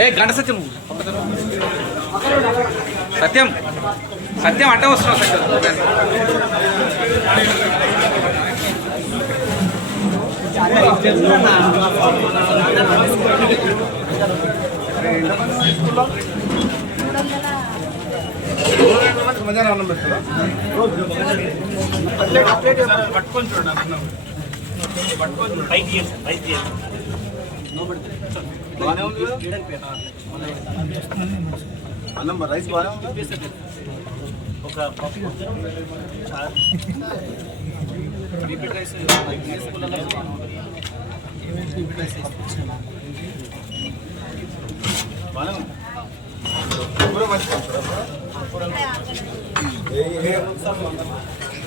ఏ గంట సత్యం. సత్యం. సత్యం అట్టే వస్తున్నావు సత్యం. మధ్యాహ్నం అన్నం పెడతారా పట్టుకొని చూడండి పట్టుకొని చూడండి. పైకి చేయండి సార్, పైకి అన్నం రైస్ బాగానే ఉంది ఒక పప్పు చారు. రిపీట్ రైస్ తీసుకున్నారా? బాగానే ఉంది కూర మంచిగా వీడియో ఉంటుందా ఈ వారంలో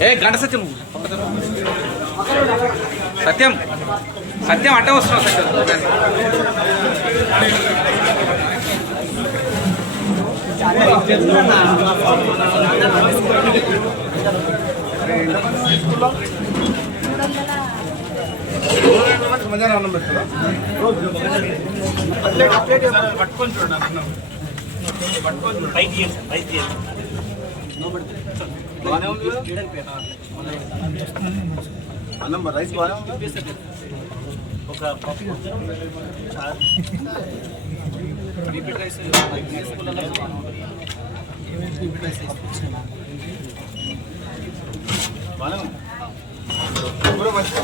ఏ గంట సత్యం. సత్యం. సత్యం అట్టే వస్తున్నావు సత్యం. మధ్యాహ్నం అన్నం పెడతారా పట్టుకొని చూడండి అన్నం పట్టుకొని చూడండి అన్నం రైస్ బాగానే ఉంది ఒక పప్పు చారు. రిపీట్ రైస్ తీసుకున్నారా? బాగానే ఉంది కూర మంచిగా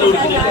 ఈ